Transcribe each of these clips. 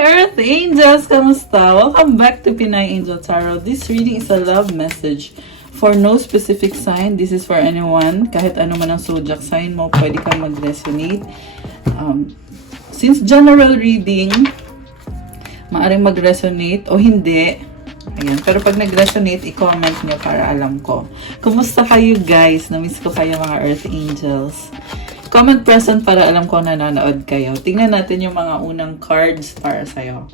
Earth Angels! Kamusta? Welcome back to Pinay Angel Tarot. This reading is a love message for no specific sign. This is for anyone. Kahit ano man ang zodiac sign mo, pwede kang mag-resonate. Since general reading, maaring mag-resonate o hindi. Ayan. Pero pag nag-resonate, i-comment nyo para alam ko. Kumusta kayo guys? Namiss ko kayo mga Earth Angels. Comment present para alam ko nanonood kayo. Tingnan natin yung mga unang cards para sa'yo.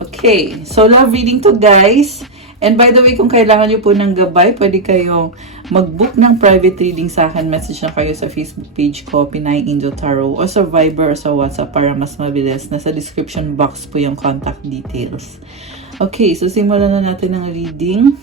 Okay. So, love reading to guys. And by the way, kung kailangan nyo po ng gabay, pwede kayong mag-book ng private reading sa akin. Message na kayo sa Facebook page ko, Pinay Angel Tarot, o sa Viber o sa WhatsApp para mas mabilis. Nasa description box po yung contact details. Okay, so simulan na natin ang reading.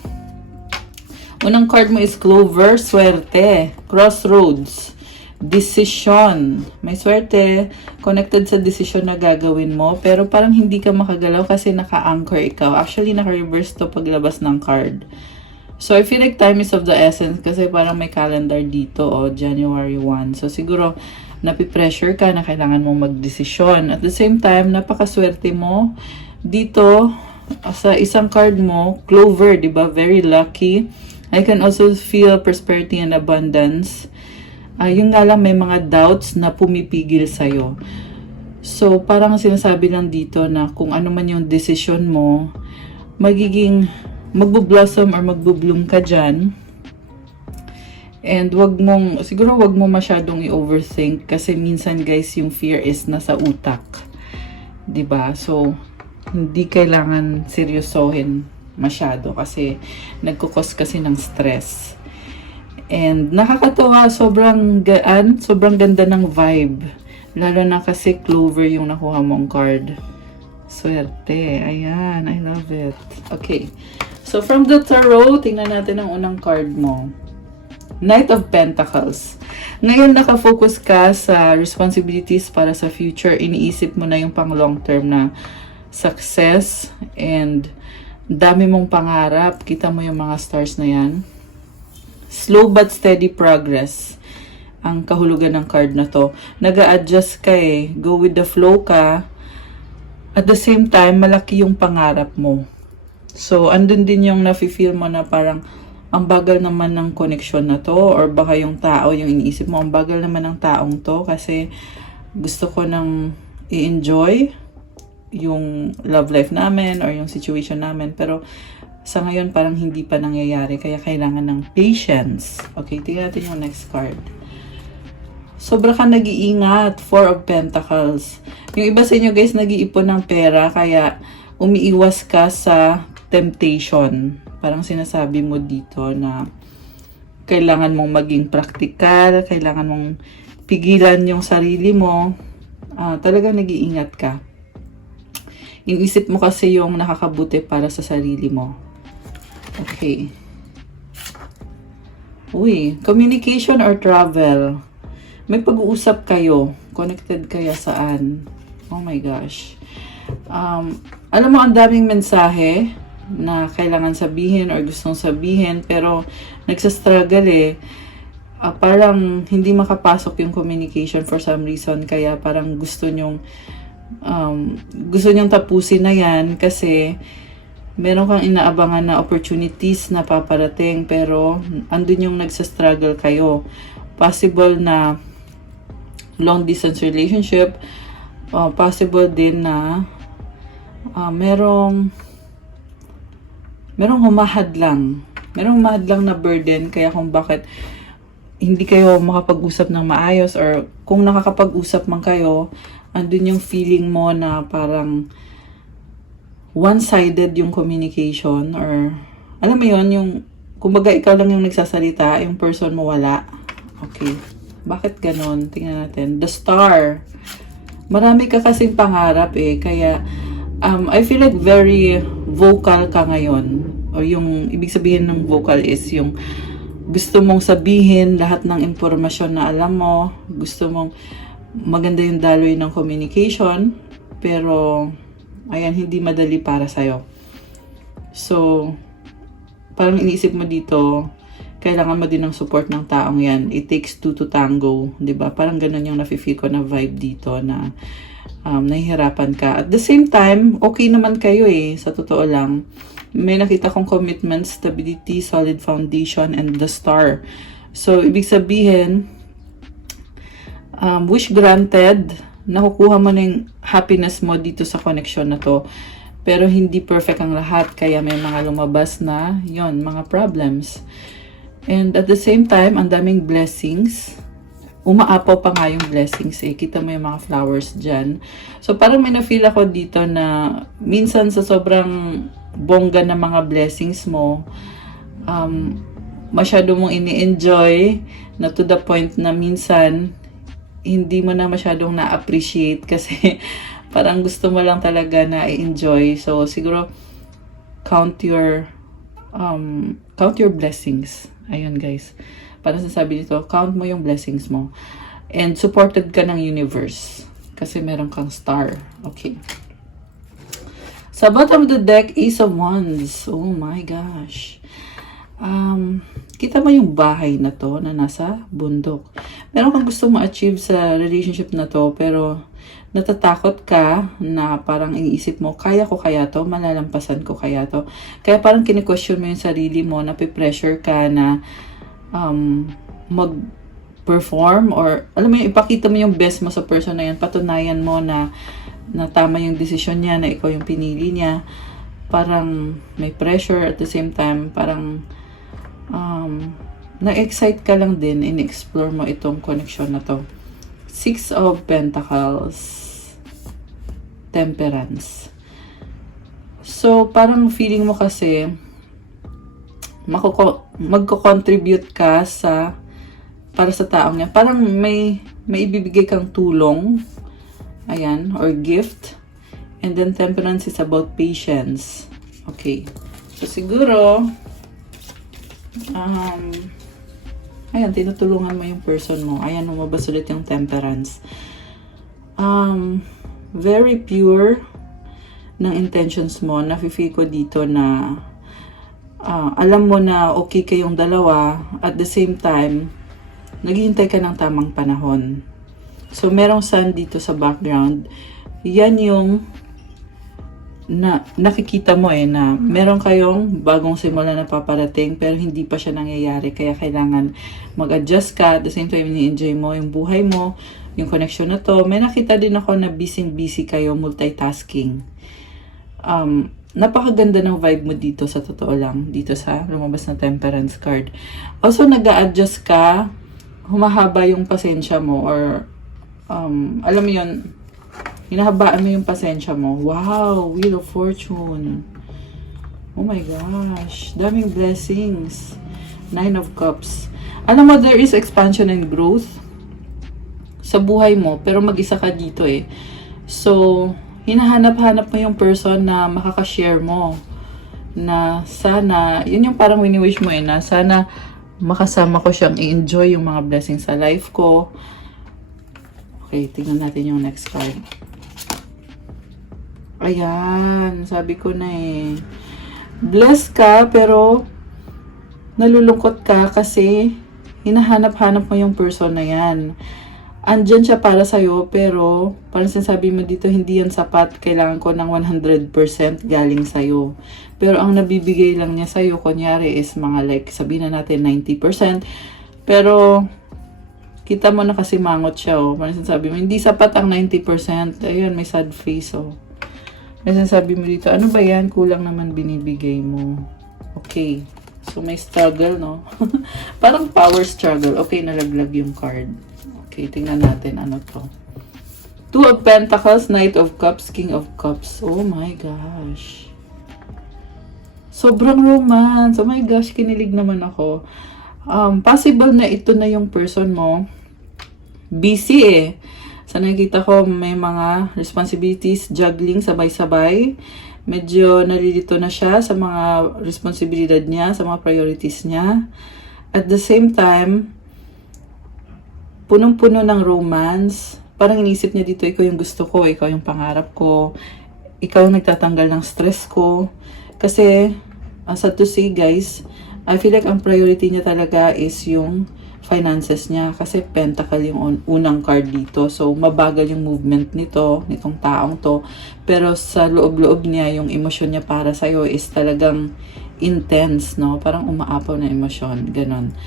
Unang card mo is Clover, Swerte, Crossroads, Decision. May swerte, connected sa decision na gagawin mo, pero parang hindi ka makagalaw kasi naka-anchor ikaw. Actually, naka-reverse to paglabas ng card. So, I feel like time is of the essence kasi parang may calendar dito, January 1. So, siguro, napipressure ka na kailangan mong magdesisyon. At the same time, napakaswerte mo dito sa isang card mo, Clover, di ba? Very lucky. I can also feel prosperity and abundance. Yung nga lang may mga doubts na pumipigil sa'yo. So, parang sinasabi lang dito na kung ano man yung decision mo, magbo-blossom or magbo-bloom ka dyan. And siguro wag mo masyadong i-overthink kasi minsan guys, yung fear is nasa utak. 'Di ba? So, hindi kailangan seryosohin masyado kasi nagkukos kasi ng stress. And nakakatawa, sobrang gaan, sobrang ganda ng vibe. Lalo na kasi Clover yung nakuha mong card. Swerte. Ayan, I love it. Okay. So from the tarot, tingnan natin ang unang card mo. Knight of Pentacles. Ngayon nakafocus ka sa responsibilities para sa future. Iniisip mo na yung pang long term na success and dami mong pangarap. Kita mo yung mga stars na yan. Slow but steady progress ang kahulugan ng card na to. Nag-a-adjust ka Go with the flow ka. At the same time, malaki yung pangarap mo. So, andun din yung nafe-feel mo na parang ang bagal naman ng connection na to or baka yung tao, yung iniisip mo, ang bagal naman ng taong to kasi gusto ko nang i-enjoy yung love life namin or yung situation namin. Pero, sa ngayon, parang hindi pa nangyayari. Kaya kailangan ng patience. Okay, tingnan natin yung next card. Sobra ka nag-iingat. Four of Pentacles. Yung iba sa inyo guys, nag-iipon ng pera. Kaya umiiwas ka sa temptation. Parang sinasabi mo dito na kailangan mong maging practical. Kailangan mong pigilan yung sarili mo. Talaga nag-iingat ka. Inisip mo kasi yung nakakabuti para sa sarili mo. Okay. Uy, communication or travel. May pag-uusap kayo. Connected kaya saan? Oh my gosh. Alam mo, ang daming mensahe na kailangan sabihin or gustong sabihin, pero nagsastruggle parang hindi makapasok yung communication for some reason. Kaya parang gusto nyong tapusin na yan kasi meron kang inaabangan na opportunities na paparating pero andun yung nagsastruggle kayo. Possible na long distance relationship, possible din na merong humahadlang na burden kaya kung bakit hindi kayo makapag-usap ng maayos or kung nakakapag-usap man kayo, andun yung feeling mo na parang one-sided yung communication or alam mo yun, yung kumbaga ikaw lang yung nagsasalita, yung person mo wala. Okay. Bakit ganon? Tingnan natin. The Star. Marami ka kasing pangarap kaya I feel like very vocal ka ngayon. O yung ibig sabihin ng vocal is yung gusto mong sabihin lahat ng impormasyon na alam mo. Gusto mong maganda yung daloy ng communication, pero ayan, hindi madali para sa'yo. So, parang iniisip mo dito, kailangan mo din ng support ng taong yan. It takes two to tango, 'di ba? Parang ganun yung nafe-feel ko na vibe dito na nahihirapan ka. At the same time, okay naman kayo sa totoo lang. May nakita kong commitment, stability, solid foundation, and the star. So, ibig sabihin, wish granted, nakukuha mo na yung happiness mo dito sa connection na to. Pero hindi perfect ang lahat, kaya may mga lumabas na, mga problems. And at the same time, ang daming blessings. Umaapaw pa nga yung blessings Kita mo yung mga flowers dyan. So, parang may na-feel ako dito na minsan sa sobrang bongga na mga blessings mo, masyado mong ini-enjoy na to the point na minsan hindi mo na masyadong na-appreciate kasi parang gusto mo lang talaga na i-enjoy. So, siguro count your blessings. Ayun, guys. Parang sasabi dito, count mo yung blessings mo. And supported ka ng universe. Kasi meron kang star. Okay. Sa bottom of the deck, Ace of Wands. Oh my gosh. Kita mo yung bahay na to na nasa bundok. Meron kang gusto ma-achieve sa relationship na to, pero natatakot ka na parang iniisip mo, kaya ko kaya to? Malalampasan ko kaya to? Kaya parang kine-question mo yung sarili mo, nape-pressure ka na mag-perform or alam mo yung ipakita mo yung best mo sa person na yan, patunayan mo na tama yung desisyon niya, na ikaw yung pinili niya. Parang may pressure at the same time, parang na-excite ka lang din, in-explore mo itong connection na to. Six of Pentacles, Temperance. So, parang feeling mo kasi magko-contribute ka para sa taong niya. Parang may ibibigay kang tulong. Ayan, or gift. And then Temperance is about patience. Okay. So siguro ayan, tinutulungan mo yung person mo. Ayan, lumabas ulit yung Temperance. Very pure ng intentions mo. Nafe-feel ko dito na alam mo na okay kayong dalawa, at the same time, naghihintay ka ng tamang panahon. So, merong sun dito sa background. Yan yung nakikita mo na meron kayong bagong simula na paparating, pero hindi pa siya nangyayari. Kaya kailangan mag-adjust ka. At the same time, ini-enjoy mo yung buhay mo, yung connection na to. May nakita din ako na busy kayo, multitasking. Napakaganda ng vibe mo dito sa totoo lang. Dito sa lumabas na Temperance card. Also, nag-a-adjust ka. Humahaba yung pasensya mo. Or, alam mo yun, hinahabaan mo yung pasensya mo. Wow! Wheel of Fortune. Oh my gosh. Daming blessings. Nine of Cups. Alam mo, there is expansion and growth sa buhay mo. Pero mag-isa ka dito So, hinahanap-hanap mo yung person na makakashare mo. Na sana, yun yung parang wini-wish mo na sana makasama ko siyang i-enjoy yung mga blessings sa life ko. Okay, tingnan natin yung next card. Ayan, sabi ko na blessed ka, pero nalulungkot ka kasi hinahanap-hanap mo yung person na yan. Andyan siya para sa'yo, pero parang sinasabi mo dito, hindi yan sapat. Kailangan ko ng 100% galing sa'yo. Pero ang nabibigay lang niya sa'yo, kunyari, is mga like, sabihin na natin 90%. Pero, kita mo na kasi mangot siya, Parang sinasabi mo, hindi sapat ang 90%. Ayun, may sad face, May sinasabi mo dito, ano ba yan? Kulang naman binibigay mo. Okay. So, may struggle, no? Parang power struggle. Okay, nalaglag yung card. Okay, tingnan natin ano to. Two of Pentacles, Knight of Cups, King of Cups. Oh my gosh. Sobrang romance. Oh my gosh, kinilig naman ako. Possible na ito na yung person mo. Busy Sa nakikita ko, may mga responsibilities, juggling, sabay-sabay. Medyo nalilito na siya sa mga responsibilidad niya, sa mga priorities niya. At the same time, punong-puno ng romance. Parang inisip niya dito, ikaw yung gusto ko, ikaw yung pangarap ko, ikaw yung nagtatanggal ng stress ko. Kasi, sad to say guys, I feel like ang priority niya talaga is yung finances niya kasi pentacle yung unang card dito. So, mabagal yung movement nitong taong to. Pero sa loob-loob niya, yung emosyon niya para sa'yo is talagang intense, no? Parang umaapaw na emosyon, ganon.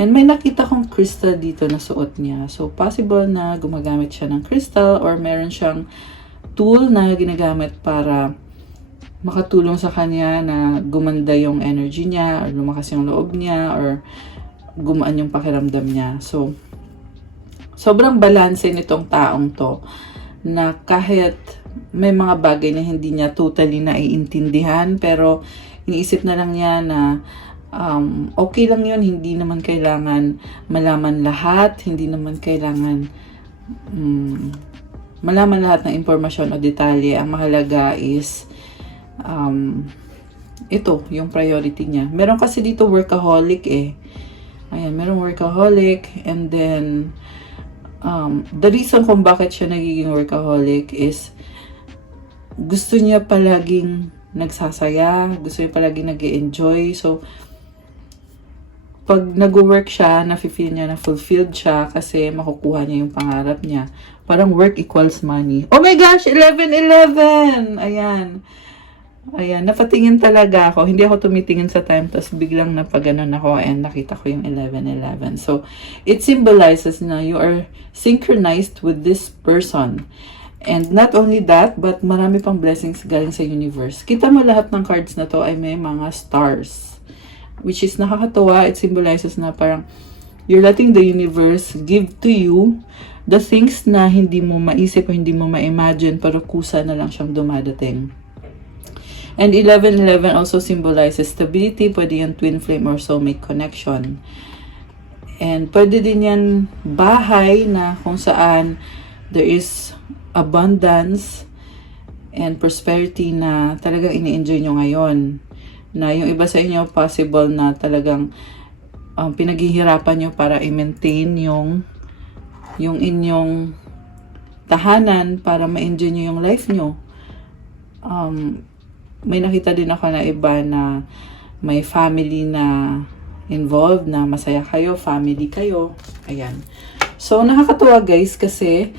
And may nakita kong crystal dito na suot niya. So, possible na gumagamit siya ng crystal or meron siyang tool na ginagamit para makatulong sa kanya na gumanda yung energy niya or lumakas yung loob niya or gumaan yung pakiramdam niya. So, sobrang balanse nitong taong to na kahit may mga bagay na hindi niya totally naiintindihan pero iniisip na lang niya na okay lang yun, hindi naman kailangan malaman lahat, hindi naman kailangan malaman lahat ng impormasyon o detalye. Ang mahalaga is ito, yung priority niya. Meron kasi dito workaholic eh. Ayan, meron workaholic and then the reason kung bakit siya nagiging workaholic is gusto niya palaging nagsasaya, gusto niya palaging nag-enjoy. So, pag nag-work siya, nafe-feel niya na fulfilled siya kasi makukuha niya yung pangarap niya. Parang work equals money. Oh my gosh! 11-11! Ayan. Ayan, napatingin talaga ako. Hindi ako tumitingin sa time, tapos biglang napaganon ako and nakita ko yung 11-11. So, it symbolizes na you are synchronized with this person. And not only that, but marami pang blessings galing sa universe. Kita mo lahat ng cards na to ay may mga stars. Which is nakakatuwa. It symbolizes na parang you're letting the universe give to you the things na hindi mo maisip o hindi mo ma-imagine pero kusa na lang siyang dumadating. And 11-11 also symbolizes stability. Pwede yan twin flame or soulmate connection. And pwede din yan bahay na kung saan there is abundance and prosperity na talagang ini-enjoy nyo ngayon. Na yung iba sa inyo possible na talagang pinaghihirapan nyo para i-maintain yung inyong tahanan para ma-enjoy nyo yung life nyo. May nakita din ako na iba na may family na involved, na masaya kayo, family kayo. Ayan. So, nakakatuwa guys kasi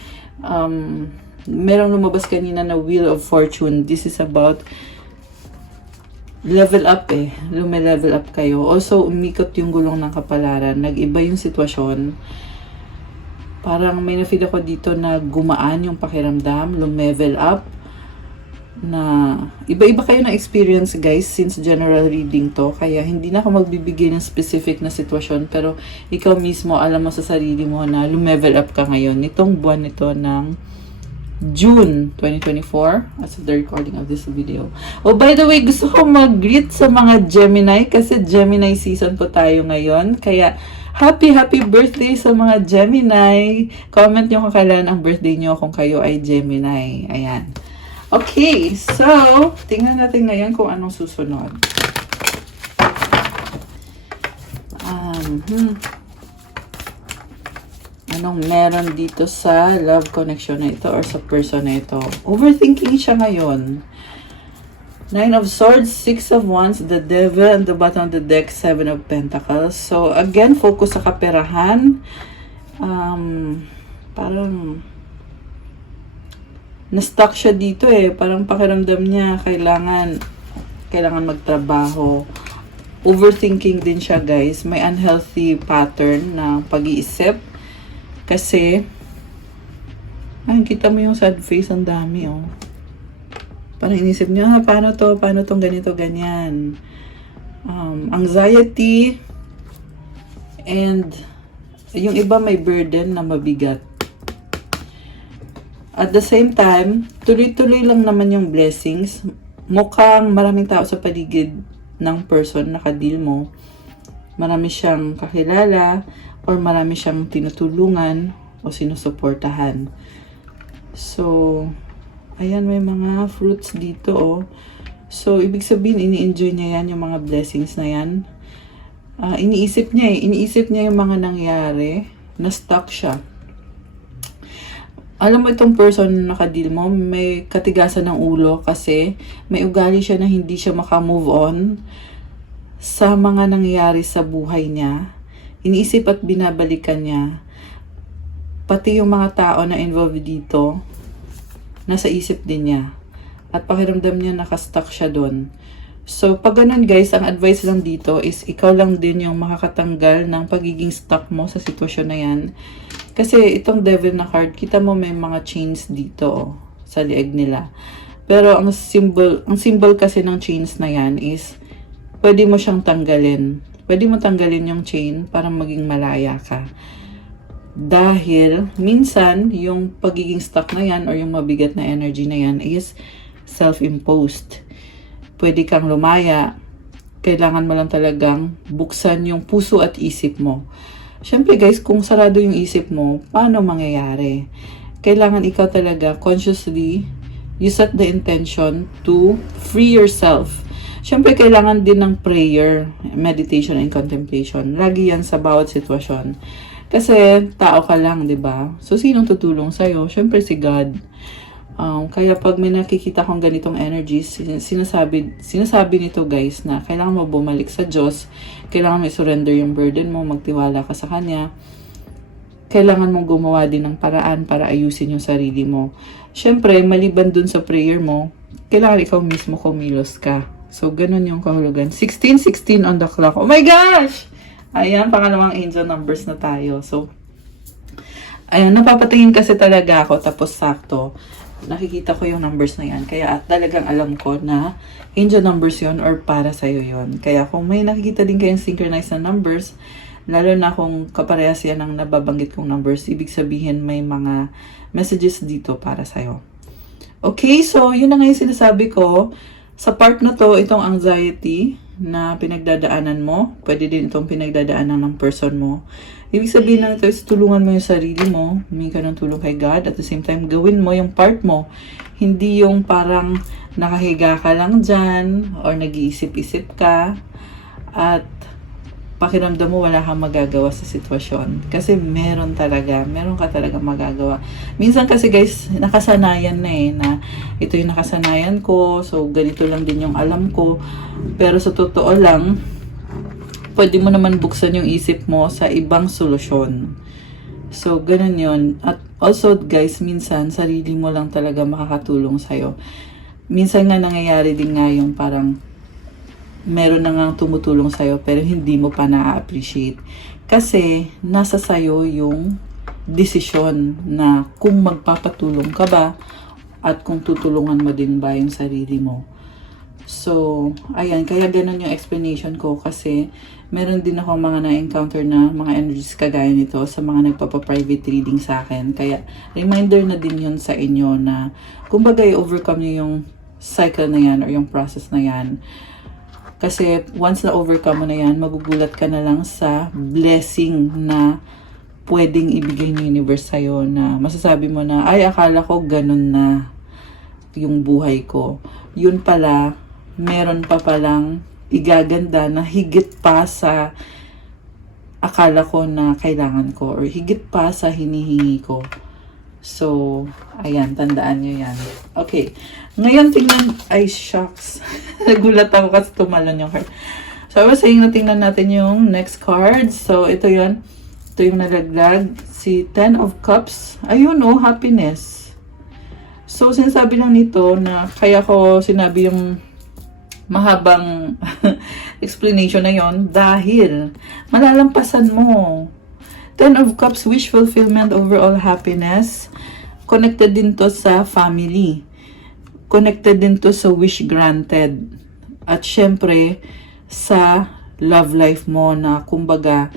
merong lumabas kanina na Wheel of Fortune. This is about level up eh. Lume-level up kayo. Also, umikot yung gulong ng kapalaran. Nag-iba yung sitwasyon. Parang may na-feel ako dito na gumaan yung pakiramdam. Lume-level up. Na iba-iba kayo na experience guys since general reading to. Kaya hindi na ako magbibigay ng specific na sitwasyon. Pero ikaw mismo, alam mo sa sarili mo na lume-level up ka ngayon. Nitong buwan nito ng June 2024 as of the recording of this video. Oh, by the way, gusto ko mag-greet sa mga Gemini kasi Gemini season po tayo ngayon. Kaya, happy birthday sa mga Gemini. Comment nyo kung kailan ang birthday nyo kung kayo ay Gemini. Ayan. Okay, so, tingnan natin ngayon kung anong susunod. Anong meron dito sa love connection na ito or sa person na ito? Overthinking siya ngayon. 9 of Swords, 6 of Wands, the Devil, and the bottom of the deck, 7 of Pentacles. So, again, focus sa kaperahan. Parang na-stuck siya dito eh. Parang pakiramdam niya, kailangan magtrabaho. Overthinking din siya, guys. May unhealthy pattern na pag-iisip. Kasi, kita mo yung sad face, ang dami, oh. Parang inisip niya, paano tong ganito, ganyan. Anxiety, and yung iba may burden na mabigat. At the same time, tuloy-tuloy lang naman yung blessings. Mukhang maraming tao sa paligid ng person na ka-deal mo. Marami siyang kakilala, or marami siyang tinutulungan o sinusuportahan. So, ayan, may mga fruits dito, oh. So, ibig sabihin, ini-enjoy niya yan, yung mga blessings na yan. Iniisip niya yung mga nangyari, na-stuck siya. Alam mo itong person na nakadil mo, may katigasan ng ulo kasi may ugali siya na hindi siya makamove on sa mga nangyayari sa buhay niya. Iniisip at binabalikan niya. Pati yung mga tao na involved dito, nasa isip din niya. At pakiramdam niya nakastuck siya doon. So, pag ganun guys, ang advice lang dito is ikaw lang din yung makakatanggal ng pagiging stuck mo sa sitwasyon na yan. Kasi itong devil na card, kita mo may mga chains dito sa lieg nila. Pero ang symbol kasi ng chains na yan is pwede mo siyang tanggalin. Pwede mo tanggalin yung chain para maging malaya ka. Dahil minsan yung pagiging stuck na yan or yung mabigat na energy na yan is self-imposed. Pwede kang lumaya. Kailangan mo lang talagang buksan yung puso at isip mo. Siyempre guys, kung sarado yung isip mo, paano mangyayari? Kailangan ikaw talaga consciously, you set the intention to free yourself. Siyempre, kailangan din ng prayer, meditation, and contemplation. Lagi yan sa bawat sitwasyon. Kasi tao ka lang, di ba? So, sinong tutulong sa'yo? Siyempre, si God. Kaya pag may nakikita kong ganitong energies, sinasabi nito guys na kailangan mo bumalik sa Diyos, kailangan mo i-surrender yung burden mo, magtiwala ka sa Kanya, kailangan mong gumawa din ng paraan para ayusin yung sarili mo. Siyempre, maliban dun sa prayer mo, kailangan ikaw mismo kumilos ka. So, ganun yung kahulugan. 16:16 on the clock. Oh my gosh! Ayan, pangalawang angel numbers na tayo. So, ayan, napapatingin kasi talaga ako, tapos sakto. Nakikita ko yung numbers na yan. Kaya talagang alam ko na angel numbers yon or para sa'yo yon. Kaya kung may nakikita din kayong synchronized na numbers, lalo na kung kaparehas yan ang nababanggit kong numbers, ibig sabihin may mga messages dito para sa'yo. Okay, so yun na nga yung sinasabi ko. Sa part na to, itong anxiety na pinagdadaanan mo, pwede din itong pinagdadaanan ng person mo. Ibig sabihin na ito is tulungan mo yung sarili mo, humingi ka ng tulong kay God, at the same time, gawin mo yung part mo. Hindi yung parang nakahiga ka lang dyan, or nag-iisip-isip ka, at pakiramdam mo wala kang magagawa sa sitwasyon. Kasi meron ka talaga magagawa. Minsan kasi guys, nakasanayan na na ito yung nakasanayan ko, so ganito lang din yung alam ko. Pero sa totoo lang, pwede mo naman buksan yung isip mo sa ibang solusyon. So, ganun yun. At also, guys, minsan, sarili mo lang talaga makakatulong sa'yo. Minsan nga nangyayari din nga yung parang meron na nga tumutulong sa'yo pero hindi mo pa na-appreciate. Kasi, nasa sa'yo yung desisyon na kung magpapatulong ka ba at kung tutulungan mo din ba yung sarili mo. So, ayan, kaya ganun yung explanation ko kasi meron din ako mga na-encounter na mga energies kagaya nito sa mga nagpapa-private reading sa akin. Kaya, reminder na din yun sa inyo na kumbaga i-overcome nyo yung cycle na yan or yung process na yan. Kasi, once na-overcome mo na yan, magugulat ka na lang sa blessing na pwedeng ibigay ng universe sa'yo na masasabi mo na, ay, akala ko ganun na yung buhay ko. Yun pala, meron pa palang igaganda na higit pa sa akala ko na kailangan ko or higit pa sa hinihingi ko. So, ayan, tandaan nyo yan. Okay. Ngayon, tingnan, ay, shucks. Nagulat ako kasi tumalon yung card. So, I was saying na tingnan natin yung next card. So, ito yun. Ito yung nalaglag. Si Ten of Cups. Ayun, oh, happiness. So, sinasabi lang nito na kaya ko sinabi yung mahabang explanation na yon dahil malalampasan mo. Ten of Cups, wish fulfillment, overall happiness. Connected din to sa family. Connected din to sa wish granted. At syempre, sa love life mo na kumbaga,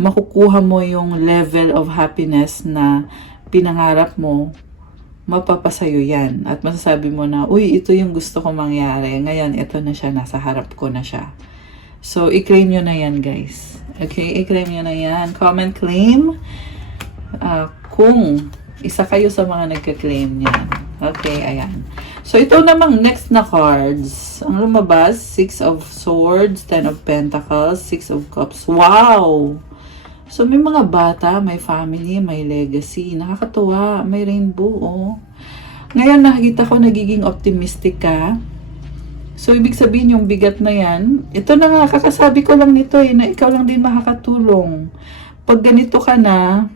makukuha mo yung level of happiness na pinangarap mo, mapapasayo yan. At masasabi mo na, uy, ito yung gusto ko mangyari. Ngayon, ito na siya, nasa harap ko na siya. So, i-claim nyo na yan, guys. Okay, i-claim nyo na yan. Comment claim. Kung isa kayo sa mga nagka-claim yan. Okay, ayan. So, ito namang next na cards. Ang lumabas, 6 of Swords, 10 of Pentacles, 6 of Cups. Wow! So, may mga bata, may family, may legacy. Nakakatuwa. May rainbow, oh. Ngayon, nakikita ko nagiging optimistic ka. So, ibig sabihin yung bigat na yan, ito na nga, kakasabi ko lang nito na ikaw lang din makakatulong. Pag ganito ka na,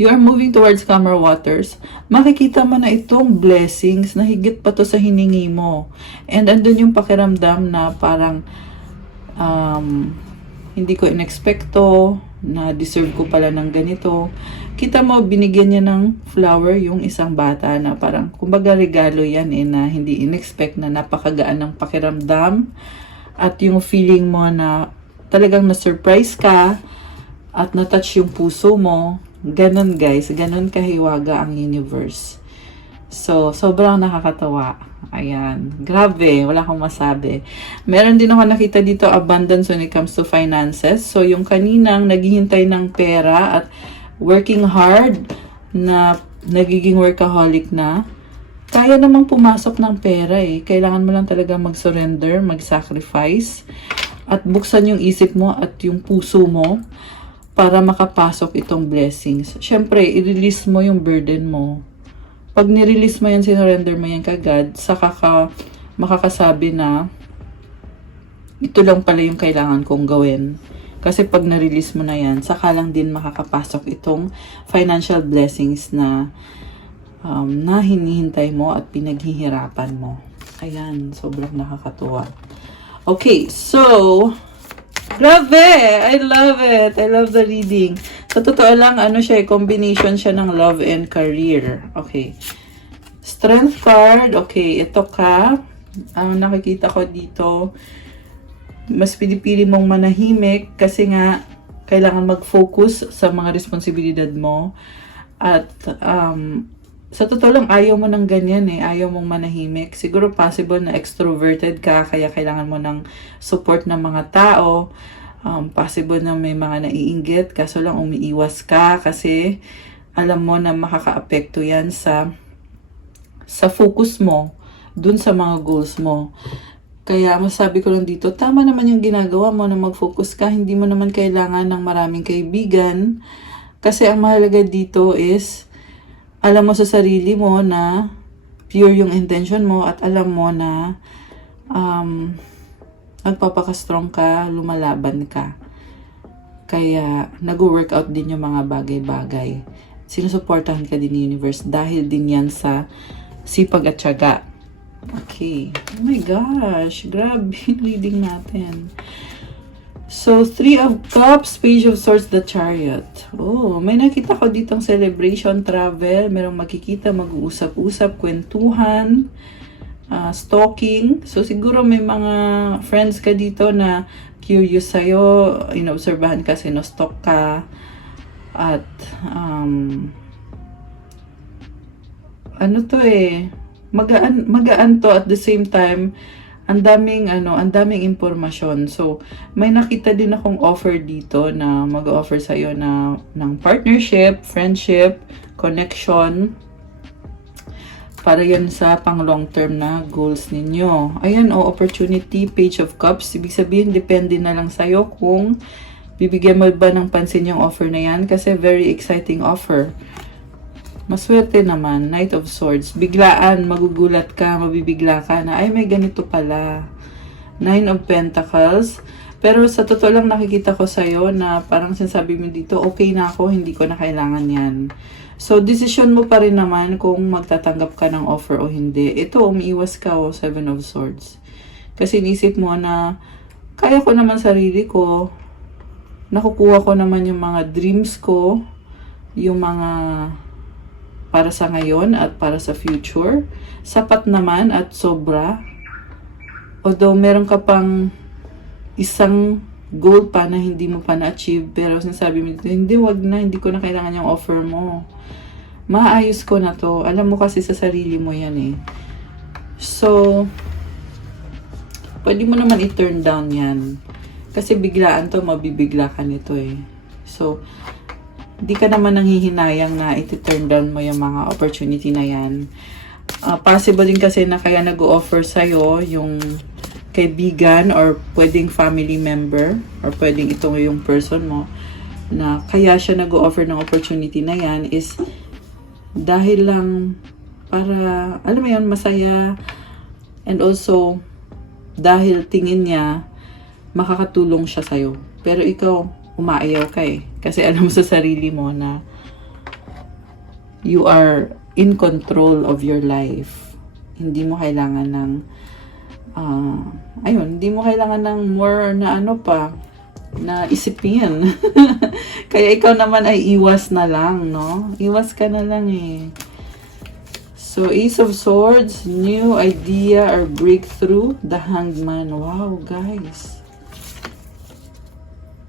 you are moving towards calmer waters, makikita mo na itong blessings na higit pa to sa hiningi mo. And andun yung pakiramdam na parang hindi ko inexpecto, na deserve ko pala ng ganito. Kita mo, binigyan niya ng flower yung isang bata na parang, kumbaga regalo yan na hindi inexpect, na napakagaan ng pakiramdam. At yung feeling mo na talagang na-surprise ka at na-touch yung puso mo. Ganon guys, ganon kahiwaga ang universe. So, sobrang nakakatawa. Ayan. Grabe, wala akong masabi. Meron din ako nakita dito, abundance when it comes to finances. So, yung kaninang naghihintay ng pera at working hard na nagiging workaholic na, kaya namang pumasok ng pera Kailangan mo lang talaga mag-surrender, mag-sacrifice, at buksan yung isip mo at yung puso mo para makapasok itong blessings. Siyempre, i-release mo yung burden mo. Pag nirelease mo yan, sinurrender mo yan kagad, saka ka makakasabi na ito lang pala yung kailangan kong gawin. Kasi pag na-release mo na yan, saka lang din makakapasok itong financial blessings na na hinihintay mo at pinaghihirapan mo. Ayan, sobrang nakakatuwa. Okay, so grabe! I love it! I love the reading. Sa totoo lang, combination siya ng love and career. Okay. Strength card. Okay, ito ka. Nakikita ko dito, mas pinipili mong manahimik kasi nga, kailangan mag-focus sa mga responsibilidad mo. At, sa totoo lang, ayaw mo ng ganyan Ayaw mong manahimik. Siguro possible na extroverted ka, kaya kailangan mo ng support ng mga tao. Possible na may mga naiinggit, kaso lang umiiwas ka kasi alam mo na makaka-apekto yan sa focus mo, dun sa mga goals mo. Kaya masabi ko lang dito, tama naman yung ginagawa mo na mag-focus ka. Hindi mo naman kailangan ng maraming kaibigan. Kasi ang mahalaga dito is, alam mo sa sarili mo na pure yung intention mo at alam mo na nagpapaka-strong ka, lumalaban ka. Kaya nag-workout din yung mga bagay-bagay. Sinusuportahan ka din ng universe dahil din yan sa sipag at tiyaga. Okay. Oh my gosh. Grabe reading natin. So, 3 of Cups, Page of Swords, the Chariot. Oh, may nakita ko ditong celebration, travel. Merong makikita, mag-uusap-usap, kwentuhan, stalking. So, siguro may mga friends ka dito na curious sa'yo, inobserbahan ka, sinostalk ka, at, magaan to at the same time, ang daming impormasyon. So, may nakita din akong offer dito na mag-offer sa'yo ng partnership, friendship, connection, para yan sa pang long term na goals ninyo. Ayan, opportunity, Page of Cups. Ibig sabihin, depende na lang sa'yo kung bibigyan mo ba ng pansin yung offer na yan, kasi very exciting offer. Maswerte naman, Knight of Swords. Biglaan, magugulat ka, mabibigla ka na, ay may ganito pala. 9 of Pentacles. Pero sa totoo lang nakikita ko sa'yo na parang sinasabi mo dito, okay na ako, hindi ko na kailangan yan. So, decision mo pa rin naman kung magtatanggap ka ng offer o hindi. Ito, umiiwas ka 7 of Swords. Kasi inisip mo na, kaya ko naman sarili ko, nakukuha ko naman yung mga dreams ko, yung mga para sa ngayon at para sa future. Sapat naman at sobra. Although meron ka pang isang goal pa na hindi mo pa na-achieve, pero sinasabi mo dito, hindi, wag na, hindi ko na kailangan yung offer mo. Maayos ko na to. Alam mo kasi sa sarili mo yan So, pwede mo naman i-turn down yan. Kasi biglaan to, mabibigla ka nito So, di ka naman nanghihinayang na iti-turn down mo yung mga opportunity na yan. Possible din kasi na kaya nag-o-offer sa'yo yung kaibigan or pwedeng family member or pwedeng ito yung person mo na kaya siya nag-o-offer ng opportunity na yan is dahil lang para, alam mo yun, masaya And also, dahil tingin niya, makakatulong siya sa'yo. Pero ikaw, umaayaw ka eh. Kasi alam mo sa sarili mo na you are in control of your life. Hindi mo kailangan ng hindi mo kailangan ng more na na isipin. Kaya ikaw naman ay iwas na lang, no? Iwas ka na lang eh. So, Ace of Swords, new idea or breakthrough, the Hanged Man. Wow, guys.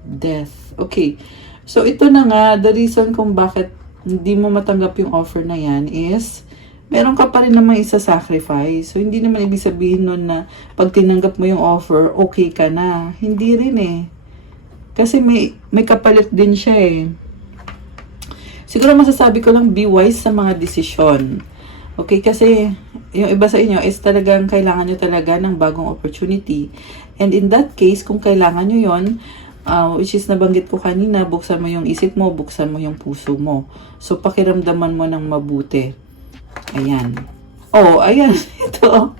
Death. Okay. So, ito na nga, the reason kung bakit hindi mo matanggap yung offer na yan is, meron ka pa rin naman isa-sacrifice. So, hindi naman ibig sabihin nun na pag tinanggap mo yung offer, okay ka na. Hindi rin eh. Kasi may kapalit din siya eh. Siguro masasabi ko lang, be wise sa mga desisyon. Okay, kasi yung iba sa inyo is talagang kailangan nyo talaga ng bagong opportunity. And in that case, kung kailangan nyo yon, which is nabanggit ko kanina, buksan mo yung isip mo, buksan mo yung puso mo. So, pakiramdaman mo ng mabuti. Ayan. Oh, ayan. Ito.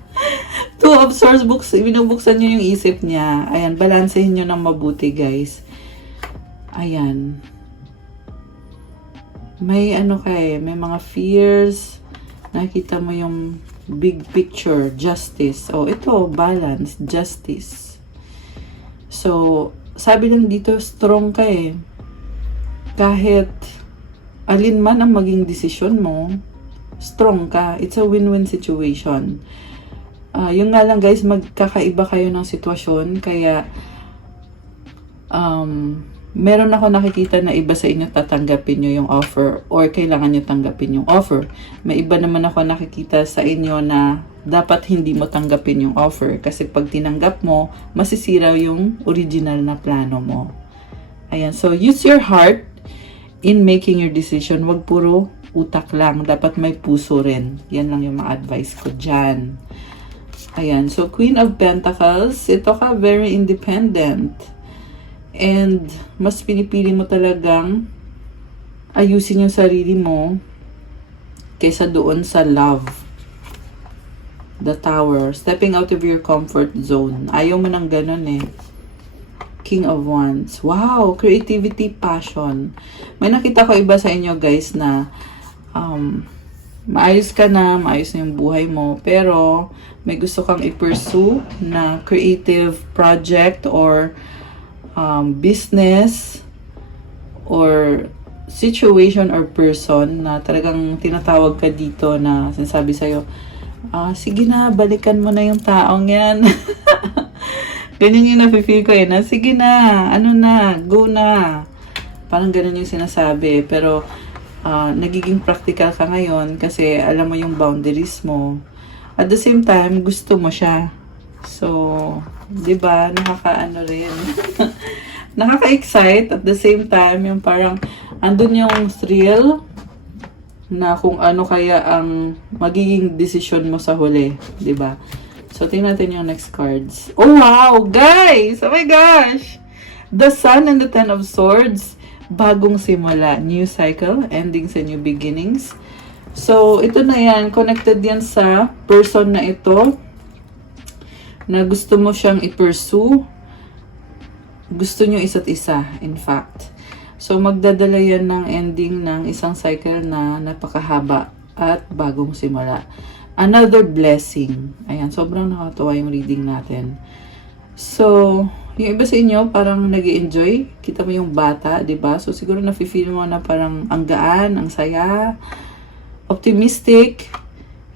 Two of Swords, binubuksan nyo yung isip niya. Ayan, balansehin nyo ng mabuti, guys. Ayan. May may mga fears. Nakita mo yung big picture, justice. Oh, ito, balance, justice. So, sabi lang dito, strong ka eh. Kahit alin man ang maging desisyon mo, strong ka. It's a win-win situation. Yung nga lang guys, magkakaiba kayo ng sitwasyon, kaya meron ako nakikita na iba sa inyo tatanggapin nyo yung offer or kailangan nyo tanggapin yung offer. May iba naman ako nakikita sa inyo na dapat hindi mo tanggapin yung offer kasi pag tinanggap mo, masisira yung original na plano mo. Ayan, so use your heart in making your decision. Wag puro utak lang, dapat may puso rin. Yan lang yung mga advice ko dyan. Ayan, so Queen of Pentacles, ito ka very independent. And mas pinipili mo talagang ayusin yung sarili mo kaysa doon sa love. The Tower, stepping out of your comfort zone. Ayaw mo ng ganun eh. King of Wands. Wow, creativity, passion. May nakita ko iba sa inyo guys na maayos ka na, maayos na yung buhay mo, pero may gusto kang i-pursue na creative project or business or situation or person na talagang tinatawag ka dito na sinasabi sa'yo, sige na, balikan mo na yung taong yan. Ganyan yung nafe-feel ko eh, na sige na, go na. Parang ganun yung sinasabi. Pero, nagiging practical ka ngayon kasi alam mo yung boundaries mo. At the same time, gusto mo siya. So, di ba, rin. Nakaka-excite at the same time, yung parang andun yung thrill na kung ano kaya ang magiging decision mo sa huli, di ba? So, tingnan natin yung next cards. Oh, wow! Guys! Oh my gosh! The Sun and the Ten of Swords. Bagong simula. New cycle. Endings and new beginnings. So, ito na yan. Connected yan sa person na ito na gusto mo siyang i-pursue. Gusto nyo isa't isa, in fact. So, magdadala yan ng ending ng isang cycle na napakahaba at bagong simula. Another blessing. Ayan, sobrang nakakatuwa yung reading natin. So, yung iba sa inyo, parang nag-i-enjoy. Kita mo yung bata, di ba? So, siguro nafe-feel mo na parang ang gaan, ang saya, optimistic.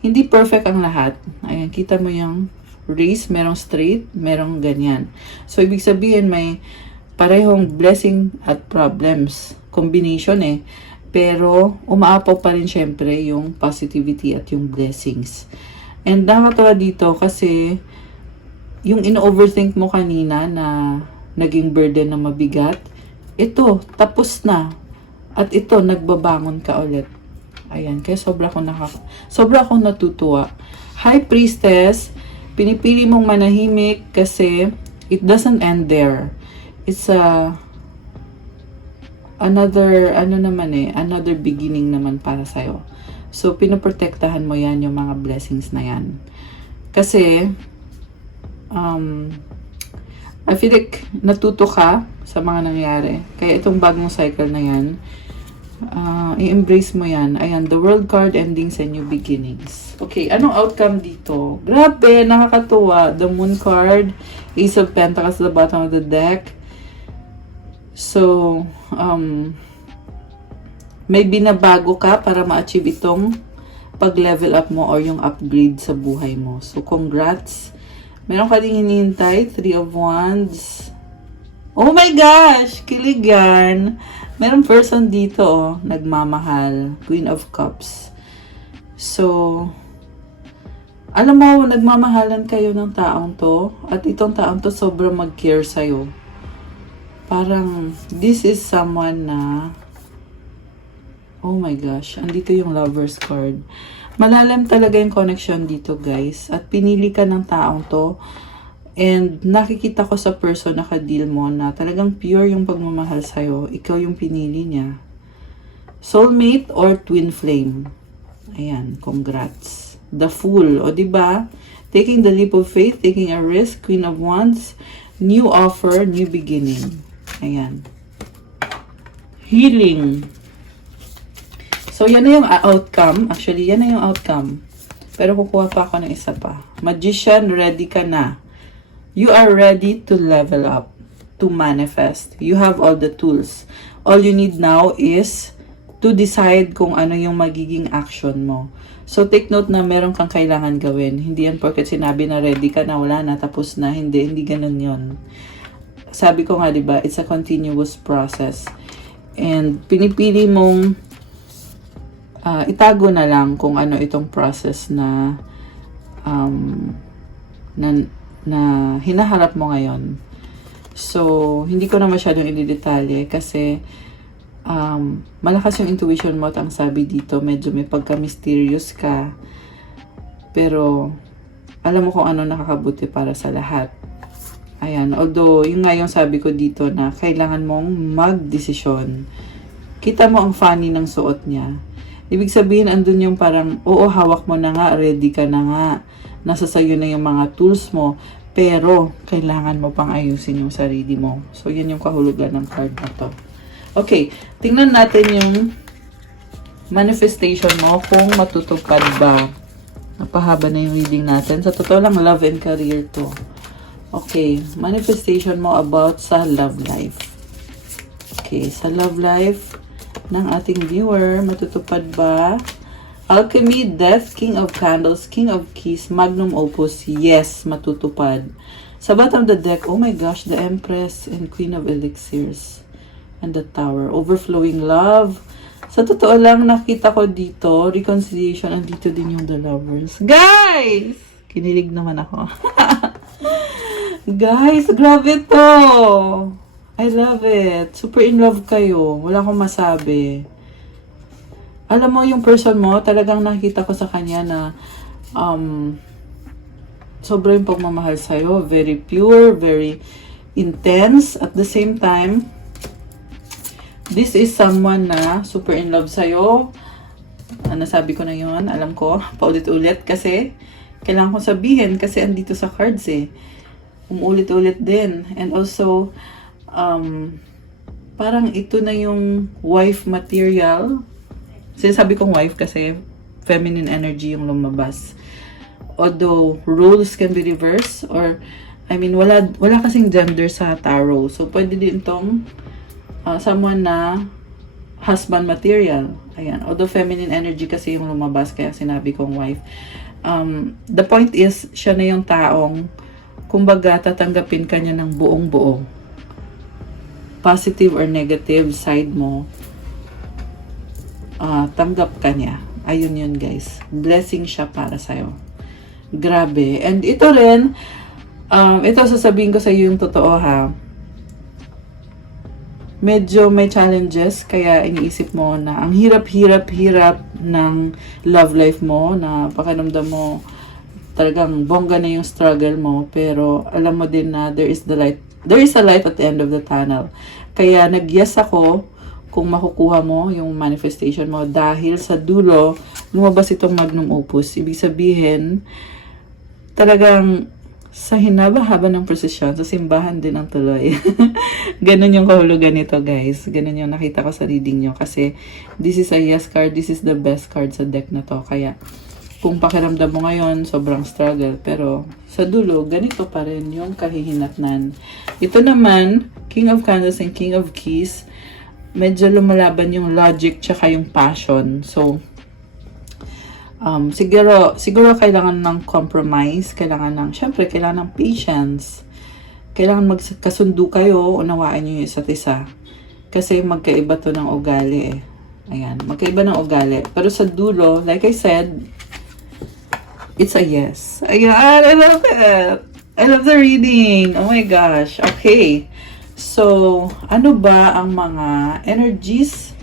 Hindi perfect ang lahat. Ayan, kita mo yung race, merong straight, merong ganyan. So, ibig sabihin, may parehong blessing at problems. Combination eh. Pero, umaapaw pa rin syempre yung positivity at yung blessings. And nakakatawa dito kasi yung in-overthink mo kanina na naging burden na mabigat, ito, tapos na. At ito, nagbabangon ka ulit. Ayan, kaya sobra akong natutuwa. High Priestess, pinipili mong manahimik kasi it doesn't end there. It's another beginning naman para sa'yo. So, pinoprotektahan mo yan, yung mga blessings na yan. Kasi, I feel like natuto ka sa mga nangyari. Kaya itong bagong cycle na yan, i-embrace mo yan. Ayan, the world card, endings and new beginnings. Okay, anong outcome dito? Grabe, nakakatuwa. The moon card, ace of pentacles at the bottom of the deck. So, may binabago ka para ma-achieve itong pag-level up mo or yung upgrade sa buhay mo. So, congrats. Meron ka ding hinihintay, 3 of Wands. Oh my gosh! Kilig yan. Meron person dito, oh, nagmamahal. Queen of Cups. So, alam mo, nagmamahalan kayo ng taong to. At itong taong to sobrang mag-care sa'yo. Parang, this is someone na, oh my gosh, andito yung Lover's card. Malalim talaga yung connection dito, guys. At pinili ka ng taong to. And nakikita ko sa person na ka-deal mo na talagang pure yung pagmamahal sa'yo. Ikaw yung pinili niya. Soulmate or twin flame. Ayan, congrats. The Fool, o diba? Taking the leap of faith, taking a risk, Queen of Wands, new offer, new beginning. Ayan. Healing. So, yan na yung outcome. Actually, yan na yung outcome. Pero kukuha pa ako ng isa pa. Magician, ready ka na. You are ready to level up, to manifest. You have all the tools. All you need now is to decide kung ano yung magiging action mo. So, take note na meron kang kailangan gawin. Hindi yan porket sinabi na ready ka na, wala na, tapos na. Hindi ganun yon. Sabi ko nga, diba, it's a continuous process. And pinipili mong itago na lang kung ano itong process na na hinaharap mo ngayon. So, hindi ko na masyadong i-detalye kasi malakas yung intuition mo at ang sabi dito, medyo may pagka-mysterious ka. Pero, alam mo kung ano nakakabuti para sa lahat. Ayan, although, yung nga yung sabi ko dito na kailangan mong mag-desisyon. Kita mo ang funny ng suot niya. Ibig sabihin, andun yung parang, oo, hawak mo na nga, ready ka na nga. Nasa sayo na yung mga tools mo, pero kailangan mo pang ayusin yung sarili mo. So, yan yung kahulugan ng card na to. Okay, tingnan natin yung manifestation mo kung matutupad ba. Napahaba na yung reading natin. Sa totoo lang, love and career to. Okay, manifestation mo about sa love life. Okay, sa love life ng ating viewer, matutupad ba? Alchemy, Death, King of Candles, King of Keys, Magnum Opus, yes, matutupad. Sa bottom of the deck, oh my gosh, the Empress and Queen of Elixirs. And the Tower, overflowing love. Sa totoo lang, nakita ko dito, reconciliation, andito din yung the Lovers. Guys! Kinilig naman ako. Guys, grabe to! I love it. Super in love kayo. Wala akong masabi. Alam mo, yung person mo, talagang nakita ko sa kanya na sobrang pagmamahal sa'yo. Very pure, very intense. At the same time, this is someone na super in love sa'yo. Nasabi ko na yun, alam ko, paulit-ulit kasi kailangan kong sabihin kasi andito sa cards eh. Umulit-ulit din. And also, parang ito na yung wife material. Sinasabi kong wife kasi feminine energy yung lumabas. Although roles can be reversed or I mean wala kasing gender sa tarot. So pwede din tong someone na husband material. Ayan. Although feminine energy kasi yung lumabas kaya sinabi kong wife. The point is siya na yung taong kumbaga tatanggapin ka niya ng buong-buo. Positive or negative side mo. Tanggap ka niya. Ayun yun guys. Blessing siya para sa'yo. Grabe. And ito rin, ito sasabihin ko sa iyo yung totoo ha. Medyo may challenges, kaya iniisip mo na ang hirap ng love life mo, na pakiramdam mo talagang bongga na yung struggle mo, pero alam mo din na there is a light at the end of the tunnel. Kaya nag-yes ako kung makukuha mo yung manifestation mo dahil sa dulo lumabas itong Magnum Opus. Ibig sabihin talagang sa hinaba-haba ng prosesyon, sa simbahan din ang tuloy. Ganun yung kahulugan nito, guys. Ganun yung nakita ko sa reading nyo. Kasi, this is a yes card. This is the best card sa deck na to. Kaya, kung pakiramdam mo ngayon, sobrang struggle. Pero, sa dulo, ganito pa rin yung kahihinatnan. Ito naman, King of Candles and King of Keys, medyo lumalaban yung logic tsaka yung passion. So, siguro kailangan ng compromise, syempre, kailangan ng patience. Kailangan magkasundo kayo, unawaan nyo yung isa't isa. Kasi magkaiba to ng ugali eh. Ayan, magkaiba ng ugali. Pero sa dulo, like I said, it's a yes. Ayan, I love it. I love the reading. Oh my gosh. Okay. So, ano ba ang mga energies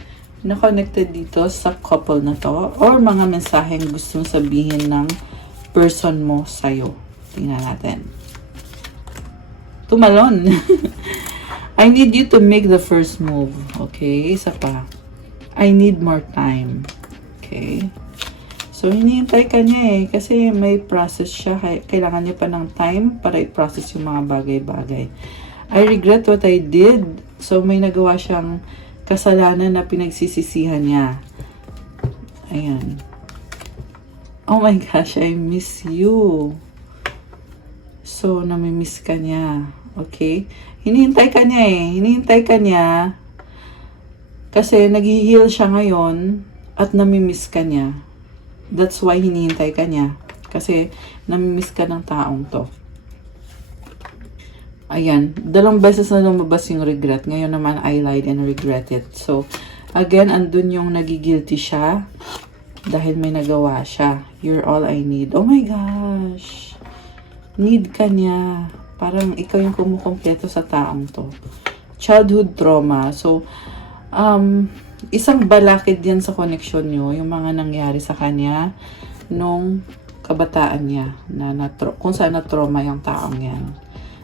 na connected dito sa couple na to? Or mga mensaheng gusto mong sabihin ng person mo sa'yo? Tingnan natin. Tumalon. I need you to make the first move. Okay? Isa pa. I need more time. Okay? So, hinihintay ka niya eh. Kasi may process siya. Kailangan niya pa ng time para i-process yung mga bagay-bagay. I regret what I did. So, may nagawa siyang kasalanan na pinagsisisihan niya. Ayan. Oh my gosh, I miss you. So, namimiss ka niya. Okay? Hinihintay ka niya eh. Hinihintay ka niya kasi nag-heal siya ngayon at namimiss ka niya. That's why hinihintay ka niya. Kasi namimiss ka ng taong to. Ayan, 2 beses na lumabas yung regret. Ngayon naman, I lied and regret it. So, again, andun yung nagigilty siya dahil may nagawa siya. You're all I need. Oh my gosh! Need ka niya. Parang ikaw yung kumukompleto sa taong to. Childhood trauma. So, isang balakid yan sa connection nyo, yung mga nangyari sa kanya nung kabataan niya, kung saan na-trauma yung taong yan.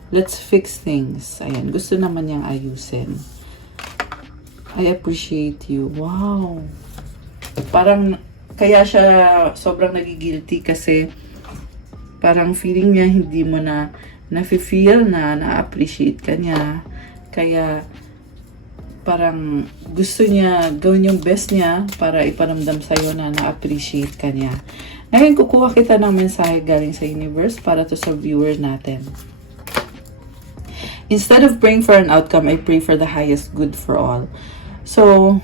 Let's fix things. Ayan, gusto naman niyang ayusin. I appreciate you. Wow. Parang, kaya siya sobrang nagigilty kasi parang feeling niya hindi mo na nafe-feel na-appreciate ka niya. Kaya, parang gusto niya gawin yung best niya para iparamdam sa'yo na na-appreciate ka niya. Ngayon, kukuha kita ng mensahe galing sa universe para to sa viewer natin. Instead of praying for an outcome, I pray for the highest good for all. So,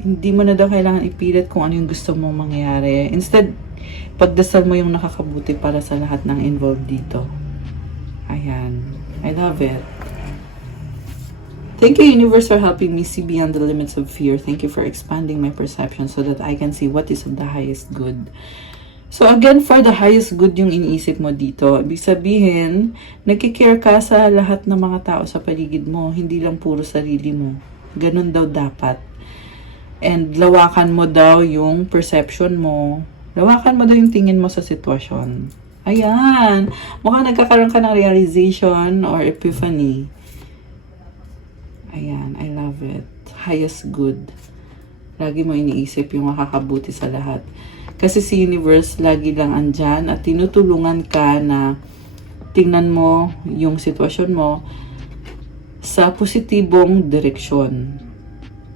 hindi mo na daw kailangan ipilit kung ano yung gusto mong mangyari. Instead, pagdasal mo yung nakakabuti para sa lahat ng involved dito. Ayan. I love it. Thank you, universe, for helping me see beyond the limits of fear. Thank you for expanding my perception so that I can see what is of the highest good. So again, for the highest good yung iniisip mo dito. Ibig sabihin, nagkikare ka sa lahat ng mga tao sa paligid mo. Hindi lang puro sarili mo. Ganun daw dapat. And lawakan mo daw yung perception mo. Lawakan mo daw yung tingin mo sa sitwasyon. Ayan. Mukhang nagkakaroon ka ng realization or epiphany. Ayan. I love it. Highest good. Lagi mo iniisip yung makakabuti sa lahat. Kasi si universe lagi lang andyan at tinutulungan ka na tingnan mo yung sitwasyon mo sa positibong direksyon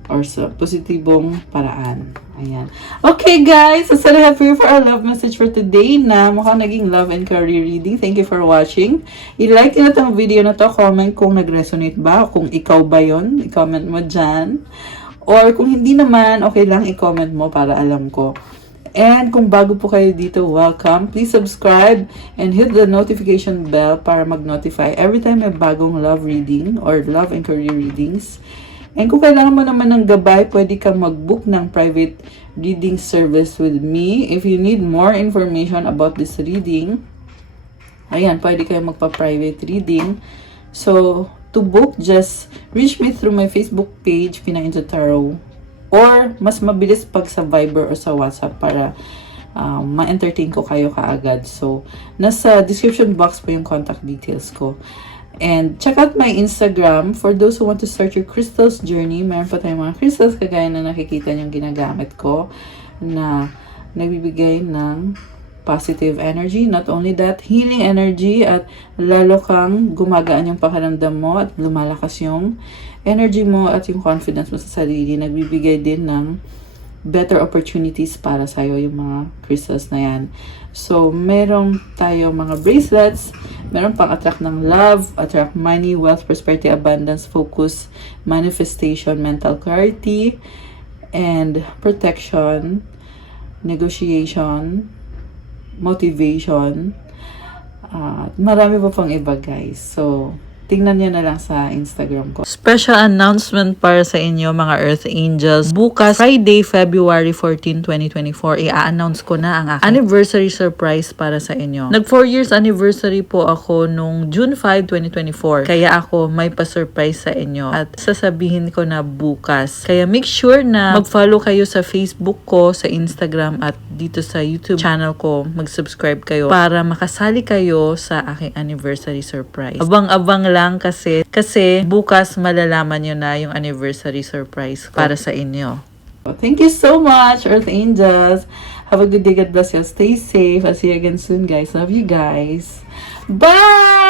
or sa positibong paraan. Ayan. Okay guys, so I have here for our love message for today na mukhang naging love and career reading. Thank you for watching. I-like nyo na itong video na to. Comment kung nag-resonate ba. Kung ikaw ba yun, i-comment mo dyan. Or kung hindi naman, okay lang, i-comment mo para alam ko. And kung bago po kayo dito, welcome. Please subscribe and hit the notification bell para mag-notify every time may bagong love reading or love and career readings. And kung kailangan mo naman ng gabay, pwede kang mag-book ng private reading service with me. If you need more information about this reading, ayan, pwede kayo magpa-private reading. So, to book, just reach me through my Facebook page, Pinainzo Tarot. Or, mas mabilis pag sa Viber o sa WhatsApp para ma-entertain ko kayo kaagad. So, nasa description box po yung contact details ko. And check out my Instagram for those who want to start your crystals journey. Meron pa tayong mga crystals kagaya na nakikita niyong ginagamit ko na nagbibigay ng positive energy. Not only that, healing energy at lalo kang gumagaan yung pakiramdam mo at lumalakas yung energy mo at yung confidence mo sa sarili. Nagbibigay din ng better opportunities para sa'yo yung mga crystals na yan. So, meron tayo mga bracelets, meron pang attract ng love, attract money, wealth, prosperity, abundance, focus, manifestation, mental clarity, and protection, negotiation, motivation, marami pa pang iba guys. So, tingnan niyo na lang sa Instagram ko. Special announcement para sa inyo mga Earth Angels. Bukas, Friday, February 14, 2024, i-announce ko na ang aking anniversary surprise para sa inyo. Nag 4 years anniversary po ako nung June 5, 2024. Kaya ako may pa-surprise sa inyo at sasabihin ko na bukas. Kaya make sure na mag-follow kayo sa Facebook ko, sa Instagram at dito sa YouTube channel ko. Mag-subscribe kayo para makasali kayo sa aking anniversary surprise. Abang-abang lang kasi bukas malalaman nyo na yung anniversary surprise para sa inyo. Thank you so much, Earth Angels. Have a good day. God bless you. Stay safe. I'll see you again soon, guys. Love you guys. Bye!